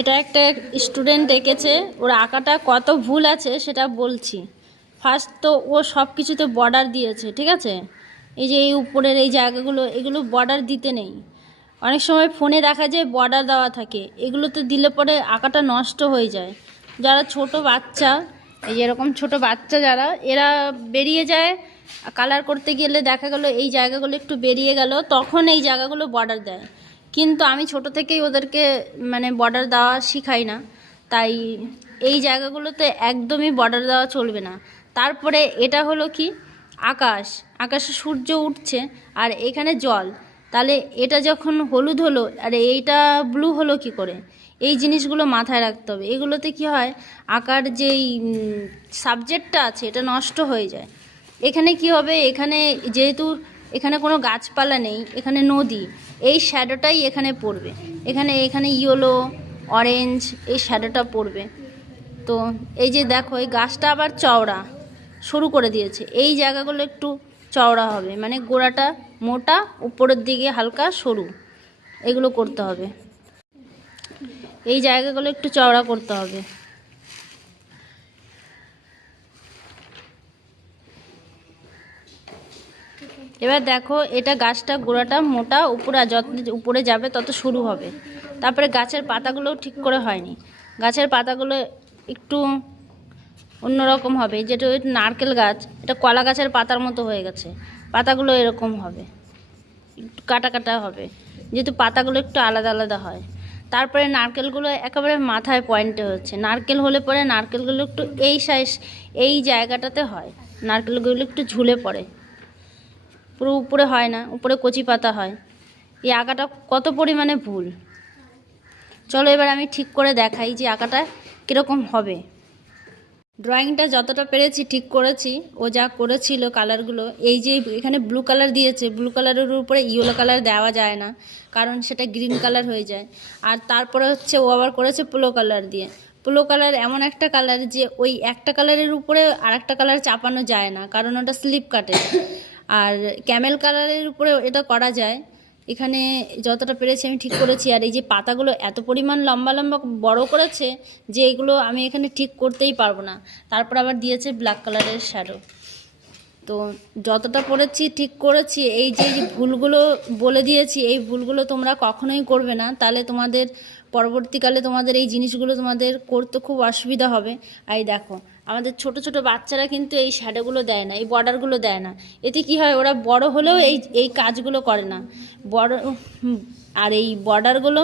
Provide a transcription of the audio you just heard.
এটা একটা স্টুডেন্ট এঁকেছে, ওর আঁকাটা কত ভুল আছে সেটা বলছি। ফার্স্ট তো ও সব কিছুতে বর্ডার দিয়েছে, ঠিক আছে। এই যে এই উপরের এই জায়গাগুলো, এগুলো বর্ডার দিতে নেই। অনেক সময় ফোনে দেখা যায় বর্ডার দেওয়া থাকে, এগুলোতে দিলে পরে আঁকাটা নষ্ট হয়ে যায়। যারা ছোট বাচ্চা, এই যে এরকম ছোট বাচ্চা যারা, এরা বেরিয়ে যায় কালার করতে গেলে, দেখা গেলো এই জায়গাগুলো একটু বেরিয়ে গেল, তখন এই জায়গাগুলো বর্ডার দেয়। কিন্তু আমি ছোট থেকেই ওদেরকে মানে বর্ডার দেওয়া শিখাই না, তাই এই জায়গাগুলোতে একদমই বর্ডার দেওয়া চলবে না। তারপরে এটা হলো কি, আকাশ, আকাশে সূর্য উঠছে আর এখানে জল, তাহলে এটা যখন হলুদ হলো আর এইটা ব্লু হলো কি করে, এই জিনিসগুলো মাথায় রাখতে হবে। এগুলোতে কি হয়, আঁকার যেই সাবজেক্টটা আছে এটা নষ্ট হয়ে যায়। এখানে কি হবে, এখানে যেহেতু এখানে কোনো গাছপালা নেই, এখানে নদী, এই শ্যাডোটাই এখানে পড়বে, এখানে এখানে ইয়েলো অরেঞ্জ এই শ্যাডোটা পড়বে। তো এই যে দেখো, এই গাছটা আবার চওড়া সরু করে দিয়েছে, এই জায়গাগুলো একটু চওড়া হবে, মানে গোড়াটা মোটা, উপরের দিকে হালকা সরু, এগুলো করতে হবে। এই জায়গাগুলো একটু চওড়া করতে হবে। এবার দেখো, এটা গাছটা গোড়াটা মোটা, উপরে যত উপরে যাবে তত সরু হবে। তারপরে গাছের পাতাগুলোও ঠিক করে হয়নি, গাছের পাতাগুলো একটু অন্যরকম হবে। যেটা ওই নারকেল গাছ, এটা কলা গাছের পাতার মতো হয়ে গেছে, পাতাগুলো এরকম হবে, একটু কাটা কাটা হবে, যেহেতু পাতাগুলো একটু আলাদা আলাদা হয়। তারপরে নারকেলগুলো একেবারে মাথায় পয়েন্টে হচ্ছে, নারকেল হলে পরে নারকেলগুলো একটু এই সাইজ এই জায়গাটাতে হয়, নারকেলগুলো একটু ঝুলে পড়ে, পুরো উপরে হয় না, উপরে কচি পাতা হয়। এই আঁকাটা কত পরিমাণে ভুল। চলো এবার আমি ঠিক করে দেখাই যে আঁকাটা কীরকম হবে। ড্রয়িংটা যতটা পেরেছি ঠিক করেছি। ও যা করেছিল কালারগুলো, এই যে এখানে ব্লু কালার দিয়েছে, ব্লু কালারের উপরে ইয়েলো কালার দেওয়া যায় না, কারণ সেটা গ্রিন কালার হয়ে যায়। আর তারপরে হচ্ছে ও আবার করেছে পোলো কালার দিয়ে। পোলো কালার এমন একটা কালার যে ওই একটা কালারের উপরে আর একটা কালার চাপানো যায় না, কারণ ওটা স্লিপ কাটে। আর ক্যামেল কালারের উপরে এটা করা যায়। এখানে যতটা পেরেছি আমি ঠিক করেছি। আর এই যে পাতাগুলো এত পরিমাণ লম্বা লম্বা বড় করেছে যে এগুলো আমি এখানে ঠিক করতেই পারবো না। তারপর আবার দিয়েছে ব্ল্যাক কালারের শ্যাডো। তো যতটা পড়েছি ঠিক করেছি। এই যে ভুলগুলো বলে দিয়েছি, এই ভুলগুলো তোমরা কখনোই করবে না, তাহলে তোমাদের পরবর্তীকালে তোমাদের এই জিনিসগুলো তোমাদের করতে খুব অসুবিধা হবে। আর এই দেখো, আমাদের ছোট ছোট বাচ্চারা কিন্তু এই শ্যাডোগুলো দেয় না, এই বর্ডারগুলো দেয় না। এতে কি হয়, ওরা বড় হলেও এই এই কাজগুলো করে না। বড় আর এই বর্ডারগুলো